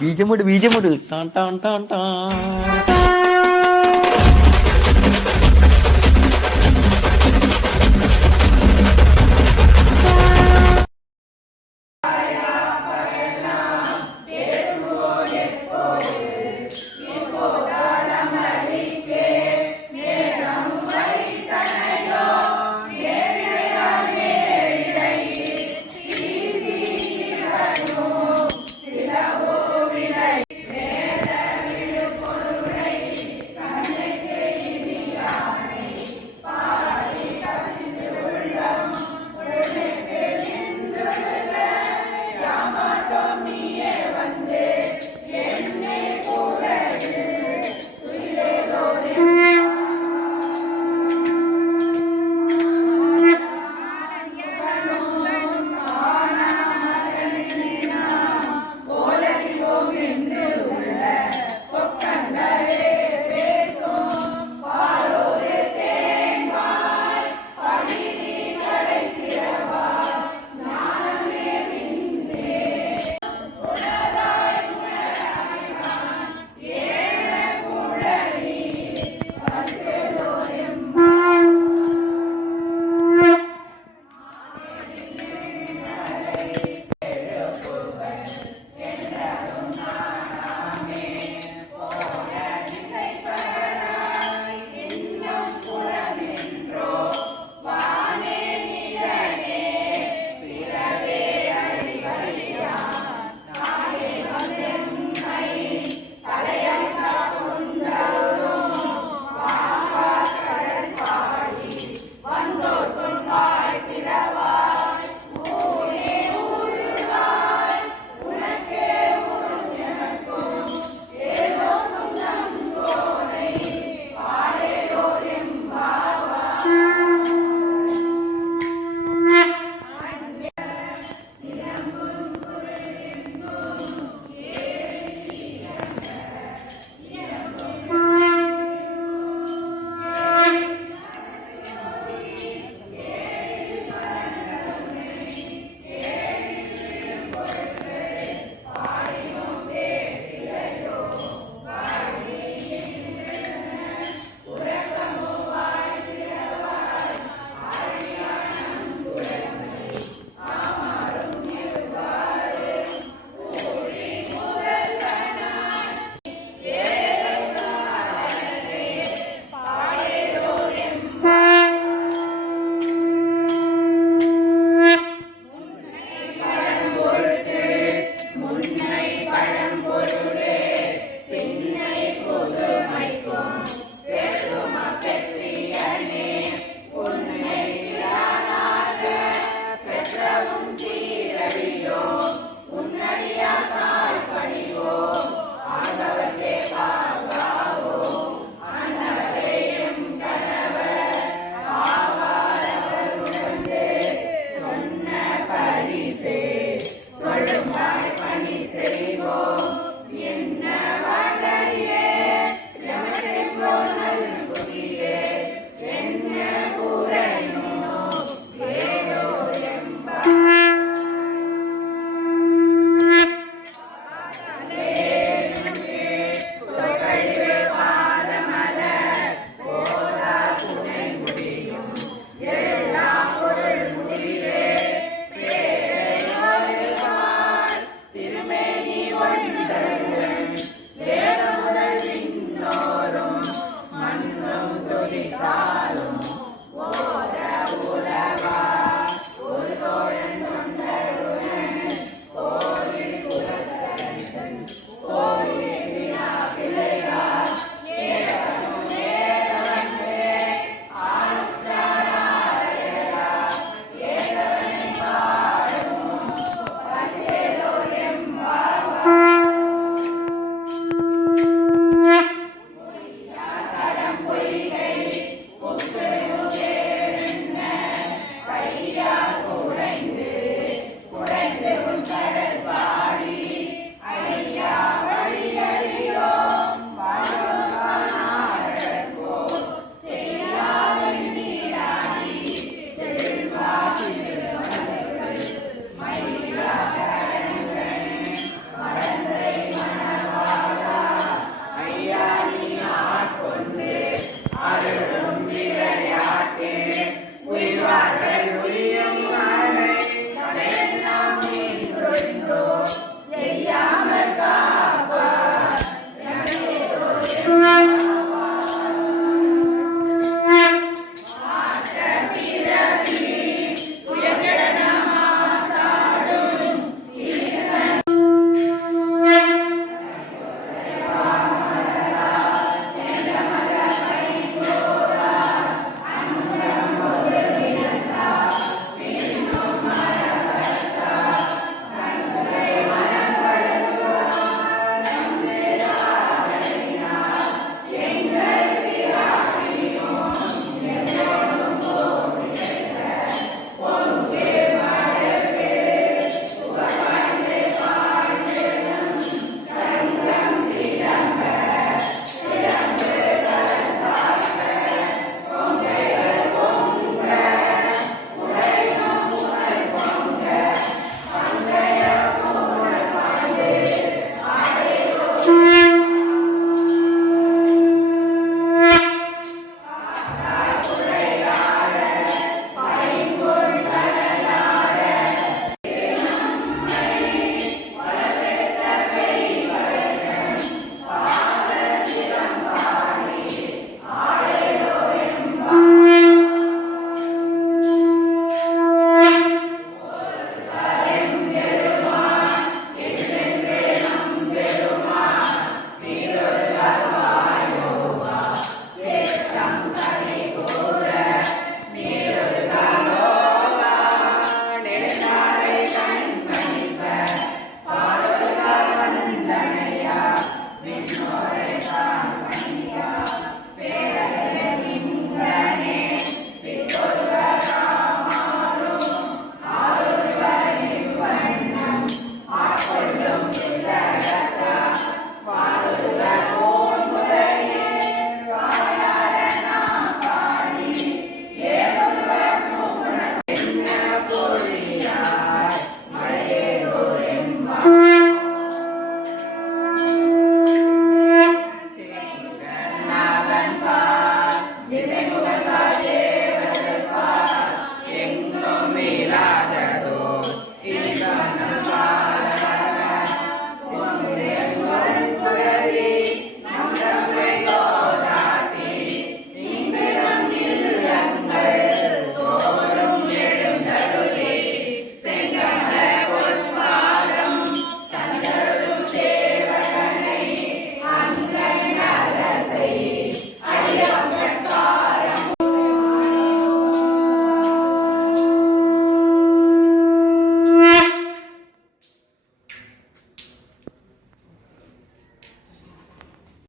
ബീജം വിട് ബീജം വിട്. ടാൻ ടാൻ ടാൻ ടാ